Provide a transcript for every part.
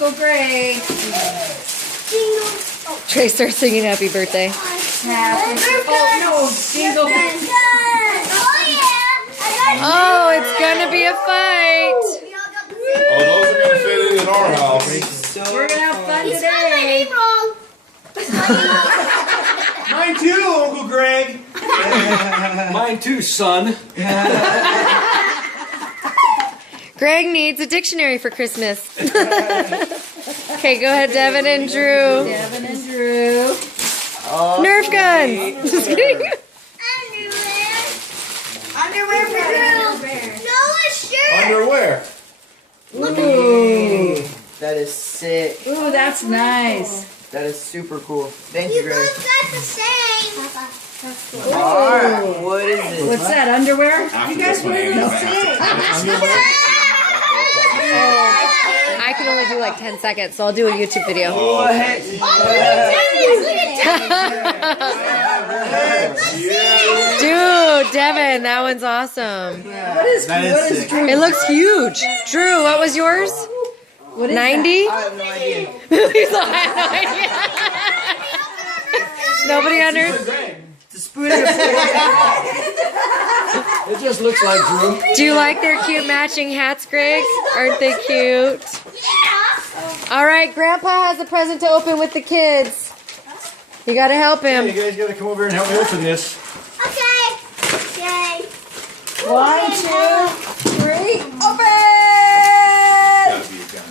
Uncle Greg. Trey starts singing happy birthday. Jingle. Oh, it's gonna be a fight. Oh, those are gonna fit in our house. We're gonna have fun today. Mine too, Uncle Greg. Mine too, son. Greg needs a dictionary for Christmas. Okay, go ahead, Devin and Drew. Devin and Drew. Nerf guns. Just kidding. Underwear for Drew. Noah's shirt. Underwear. Ooh, that is sick. Ooh, that's nice. That is super cool. Thank You you, Greg. both got the same. Alright, what is this? What's that, underwear? You guys wear those I can only do like 10 seconds, so I'll do a YouTube video. What? Dude, Devin, that one's awesome. What is Drew? It looks huge. Drew, what was yours? What is 90? I have no idea. He's like, nobody under. It's a spoon. It just looks like Drew. Do you like their cute matching hats, Greg? Aren't they cute? All right, Grandpa has a present to open with the kids. You gotta help You him. guys gotta come over and help me open this. Okay. Okay. 1, 2, 3, open! Gotta be a gun.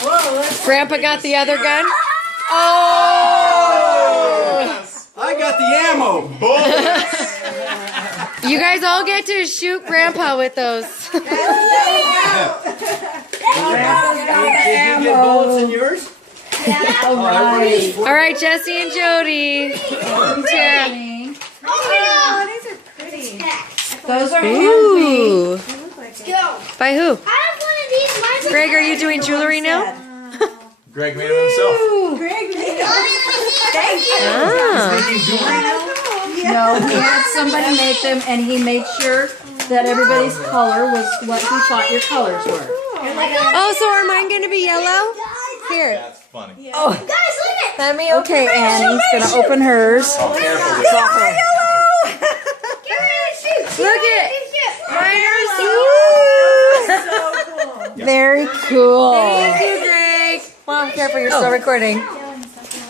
Whoa, let's Grandpa got the other gun. Oh! I got the ammo. You guys all get to shoot Grandpa with those. Did you get bullets in yours? Alright. All right, Jesse and Jody. Tara. Those are Ooh. Let's go. By who? I have one of these. Mine's Greg, are you doing jewelry now? Greg made it himself. Greg made Ah. No, he had somebody make them, and he made sure that everybody's color was what he thought your colors were. Oh, so are mine going to be yellow? Here. That's funny. Guys, look at. Let me open. Okay, Annie's gonna open hers. Oh, careful. Look it. Mine are Very cool. Thank you, Greg. Mom, careful, you're still recording.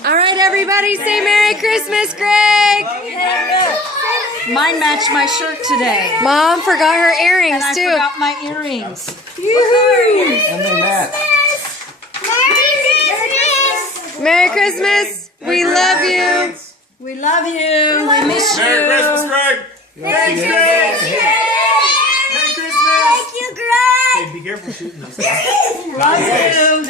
All right, everybody, say Merry Christmas, Greg. Mine matched my shirt today. Mom forgot her earrings, I too. forgot my earrings. And they match. Merry Christmas. We love you. We love you. We miss you. Merry Christmas, Greg. Merry Christmas. Merry Christmas. Thank you, Greg. Be careful shooting those. Love you.